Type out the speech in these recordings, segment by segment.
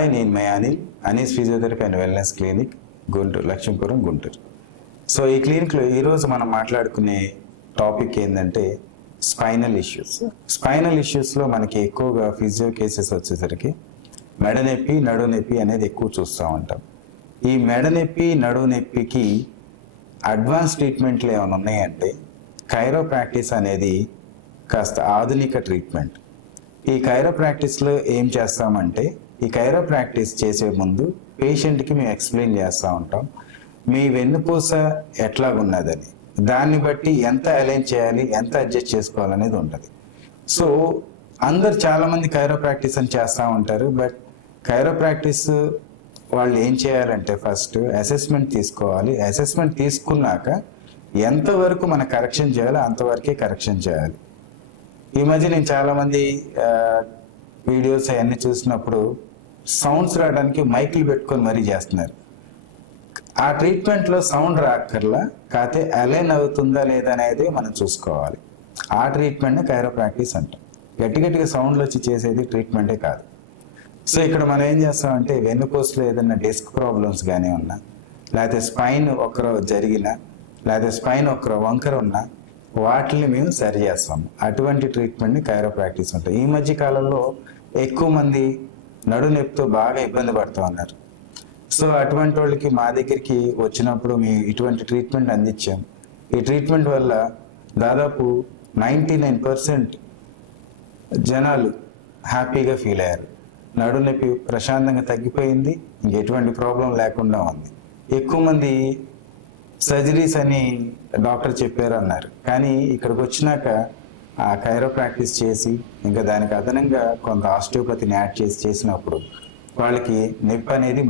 Hi, నేను my Anees physiotherapy and wellness clinic, Guntur, Lakshmipuram, Guntur. So ఈ క్లినిక్లో ఈరోజు మనం మాట్లాడుకునే టాపిక్ ఏంటంటే స్పైనల్ ఇష్యూస్. స్పైనల్ ఇష్యూస్లో మనకి ఎక్కువగా ఫిజియో కేసెస్ వచ్చేసరికి మెడ నొప్పి, నడుము నొప్పి అనేది ఎక్కువ చూస్తూ ఉంటాం. ఈ మెడ నొప్పి, నడుము నొప్పికి అడ్వాన్స్ ట్రీట్మెంట్లు ఏమైనా ఉన్నాయంటే కైరోప్రాక్టీస్ అనేది కాస్త ఆధునిక ట్రీట్మెంట్. ఈ కైరోప్రాక్టీస్లో ఏం చేస్తామంటే, ఈ కైరోప్రాక్టీస్ చేసే ముందు పేషెంట్కి మేము ఎక్స్ప్లెయిన్ చేస్తూ ఉంటాం మీ వెన్నుపూస ఎట్లాగున్నదని, దాన్ని బట్టి ఎంత అలైన్ చేయాలి, ఎంత అడ్జస్ట్ చేసుకోవాలనేది ఉంటుంది. సో అందరు చాలామంది కైరోప్రాక్టీస్ అని చేస్తూ ఉంటారు. బట్ కైరోప్రాక్టీస్ వాళ్ళు ఏం చేయాలంటే ఫస్ట్ అసెస్మెంట్ తీసుకోవాలి. అసెస్మెంట్ తీసుకున్నాక ఎంతవరకు మనం కరెక్షన్ చేయాలో అంతవరకే కరెక్షన్ చేయాలి. ఈ మధ్య నేను చాలామంది వీడియోస్ అవన్నీ చూసినప్పుడు సౌండ్స్ రావడానికి మైకులు పెట్టుకొని మరీ చేస్తున్నారు. ఆ ట్రీట్మెంట్లో సౌండ్ రాక్కర్లా, కాకపోతే అలైన్ అవుతుందా లేదా అనేది మనం చూసుకోవాలి. ఆ ట్రీట్మెంట్ని కైరోప్రాక్టీస్ అంటాం. గట్టిగా సౌండ్లు వచ్చి చేసేది ట్రీట్మెంటే కాదు. సో ఇక్కడ మనం ఏం చేస్తామంటే వెన్నుపూసలో ఏదైనా డిస్క్ ప్రాబ్లమ్స్ కానీ ఉన్నా, లేకపోతే స్పైన్ ఒకరు జరిగినా, లేకపోతే స్పైన్ ఒకరు వంకర ఉన్నా వాటిని మేము సరి చేస్తాము. అటువంటి ట్రీట్మెంట్ని కైరోప్రాక్టీస్ ఉంటాయి. ఈ మధ్య కాలంలో ఎక్కువ మంది నడుము నొప్పితో బాగా ఇబ్బంది పడుతూ ఉన్నారు. సో అటువంటి వాళ్ళకి మా దగ్గరికి వచ్చినప్పుడు మేము ఇటువంటి ట్రీట్మెంట్ అందించాం. ఈ ట్రీట్మెంట్ వల్ల దాదాపు 99% జనాలు హ్యాపీగా ఫీల్ అయ్యారు. నడుము నొప్పి ప్రశాంతంగా తగ్గిపోయింది, ఇంకెటువంటి ప్రాబ్లం లేకుండా ఉంది. ఎక్కువ మంది సర్జరీస్ అని డాక్టర్ చెప్పారు అన్నారు, కానీ ఇక్కడికి వచ్చినాక ఆ కైరోప్రాక్టీస్ చేసి ఇంకా దానికి అదనంగా కొంత ఆస్టియోపతిని యాడ్ చేసినప్పుడు వాళ్ళకి నొప్పి అనేది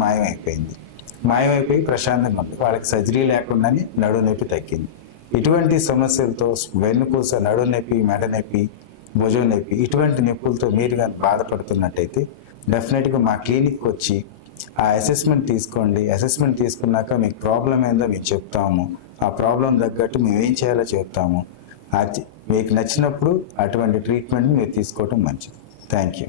మాయమైపోయి ప్రశాంతంగా ఉంది. వాళ్ళకి సర్జరీ లేకుండానే నడుము నొప్పి తగ్గింది. ఇటువంటి సమస్యలతో వెన్నుపూస, నడుము నొప్పి, మెడ నొప్పి, భుజం నొప్పి, ఇటువంటి నొప్పులతో మీరు కానీ బాధపడుతున్నట్టయితే డెఫినెట్గా మా క్లినిక్కి వచ్చి ఆ అసెస్మెంట్ తీసుకోండి. అసెస్మెంట్ తీసుకున్నాక మీకు ప్రాబ్లం ఏందో మేము చెప్తాము. ఆ ప్రాబ్లం తగ్గట్టు మేము ఏం చేయాలో చెప్తాము. మీకు నచ్చినప్పుడు అటువంటి ట్రీట్మెంట్ మీరు తీసుకోవటం మంచిది. Thank you.